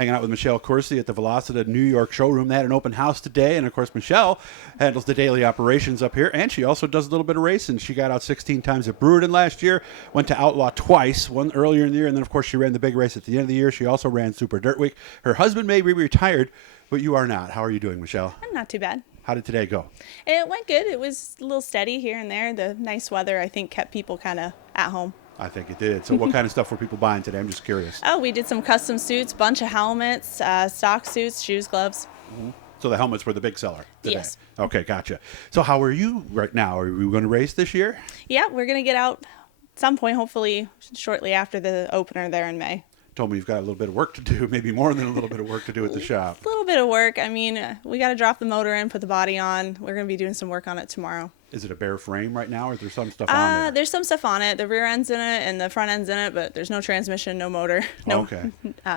Hanging out with Michelle Courcy at the Velocita New York showroom. They had an open house today, and of course Michelle handles the daily operations up here, and she also does a little bit of racing. She got out 16 times at Brewerton last year, went to Outlaw twice, one earlier in the year, and then of course she ran the big race at the end of the year. She also ran Super Dirt Week. Her husband may be retired, but you are not. How are you doing, Michelle? I'm not too bad. How did today go? It went good. It was a little steady here and there. The nice weather, I think, kept people kind of at home. I think it did. So what kind of stuff were people buying today? I'm just curious. Oh, we did some custom suits, bunch of helmets, stock suits, shoes, gloves. Mm-hmm. So the helmets were the big seller today. Yes. Okay, gotcha. So how are you right now? Are we going to race this year? Yeah, we're going to get out at some point, hopefully shortly after the opener there in May. Told me you've got a little bit of work to do, maybe more than a little bit of work to do at the shop. A little bit of work. I mean, we got to drop the motor in, put the body on. We're going to be doing some work on it tomorrow. Is it a bare frame right now, or is there some stuff on there? There's some stuff on it. The rear end's in it and the front end's in it, but there's no transmission, no motor, no, okay.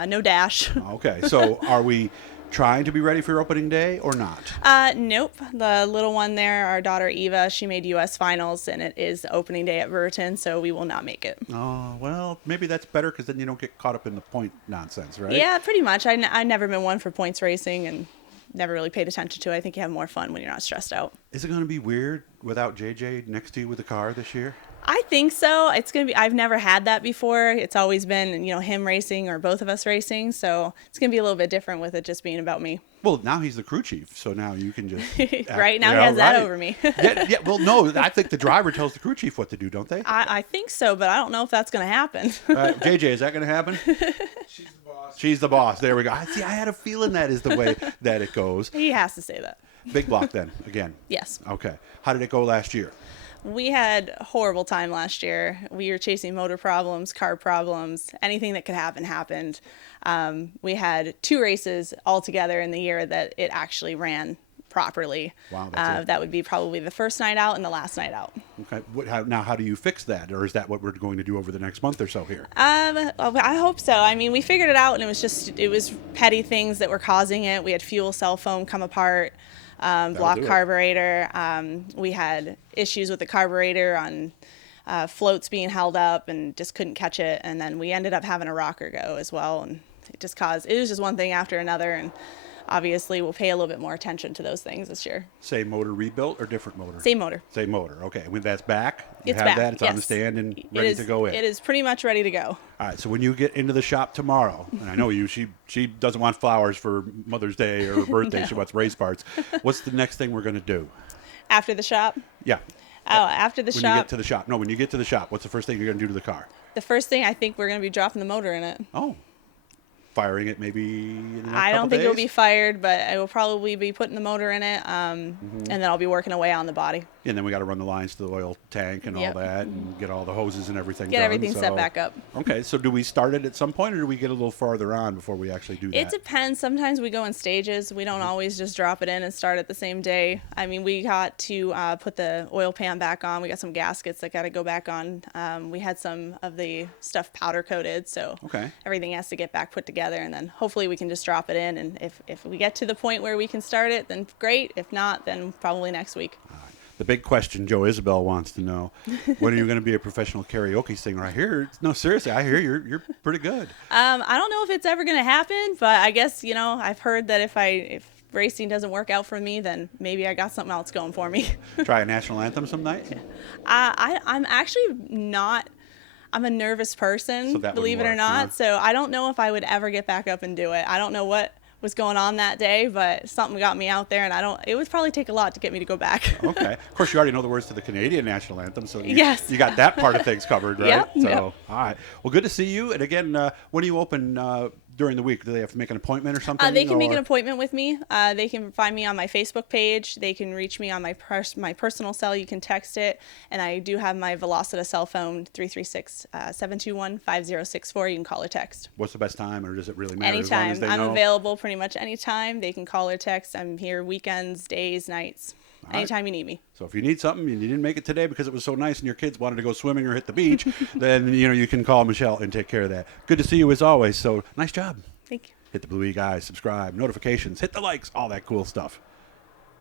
No dash. Okay, so are we trying to be ready for opening day or not? Nope. The little one there, our daughter Eva, she made U.S. finals, and it is opening day at Brewerton, so we will not make it. Oh, well, maybe that's better because then you don't get caught up in the point nonsense, right? Yeah, pretty much. I've never been one for points racing and never really paid attention to it. I think you have more fun when you're not stressed out. Is it going to be weird without JJ next to you with the car this year? I think so. It's going to be, I've never had that before. It's always been, him racing or both of us racing. So it's going to be a little bit different with it just being about me. Well, now he's the crew chief, so now you can just... Right, now he has that over me. yeah, well, no, I think the driver tells the crew chief what to do, don't they? I think so, but I don't know if that's going to happen. JJ, is that going to happen? She's the boss. She's the boss. There we go. I had a feeling that is the way that it goes. He has to say that. Big block then, again. Yes. Okay. How did it go last year? We had a horrible time last year. We were chasing motor problems, car problems, anything that could happen happened. We had 2 races altogether in the year that it actually ran properly. Wow, that's that would be probably the first night out and the last night out. Okay. How do you fix that? Or is that what we're going to do over the next month or so here? I hope so. I mean, we figured it out, and it was petty things that were causing it. We had fuel cell foam come apart. Block carburetor. We had issues with the carburetor on floats being held up and just couldn't catch it. And then we ended up having a rocker go as well. And it was just one thing after another. And obviously we'll pay a little bit more attention to those things this year. Same motor rebuilt or different motor? Same motor. Same motor. Okay. When that's back, It's back. that. It's yes. on the stand and ready to go in. It is pretty much ready to go. All right. So when you get into the shop tomorrow, and I know she doesn't want flowers for Mother's Day or her birthday. No. She wants race parts. What's the next thing we're going to do? After the shop? Yeah. Oh, after the shop. When you get to the shop. No, when you get to the shop, what's the first thing you're going to do to the car? The first thing, I think we're going to be dropping the motor in it. Oh. Firing it maybe in the next I don't think days? it'll be fired, but I will probably be putting the motor in it, and then I'll be working away on the body. And then we got to run the lines to the oil tank and all that, and get all the hoses and everything Get done, everything set back up. Okay, so do we start it at some point, or do we get a little farther on before we actually do that? It depends. Sometimes we go in stages. We don't always just drop it in and start at the same day. I mean, we got to put the oil pan back on. We got some gaskets that got to go back on. We had some of the stuff powder coated, so everything has to get back put together, and then hopefully we can just drop it in. And if we get to the point where we can start it, then great. If not, then probably next week. The big question Joe Isabel wants to know, when are you going to be a professional karaoke singer? I hear, no, seriously, I hear you're pretty good. I don't know if it's ever going to happen, but I guess, I've heard that if racing doesn't work out for me, then maybe I got something else going for me. Try a national anthem some night? I'm actually not. I'm a nervous person, believe it or not, so I don't know if I would ever get back up and do it. I don't know what was going on that day, but something got me out there, and it would probably take a lot to get me to go back. Okay. Of course, you already know the words to the Canadian national anthem, so you got that part of things covered, right? Yep. All right. Well, good to see you. And again, when do you open during the week? Do they have to make an appointment or something? They can make an appointment with me. They can find me on my Facebook page. They can reach me on my personal cell. You can text it. And I do have my Velocita cell phone, 336-721-5064. You can call or text. What's the best time, or does it really matter? Anytime. As long as I'm know? available pretty much anytime. They can call or text. I'm here weekends, days, nights. Anytime you need me. So if you need something and you didn't make it today because it was so nice and your kids wanted to go swimming or hit the beach, then you can call Michelle and take care of that. Good to see you as always. So nice job. Thank you. Hit the blue eyes, subscribe, notifications, hit the likes, all that cool stuff.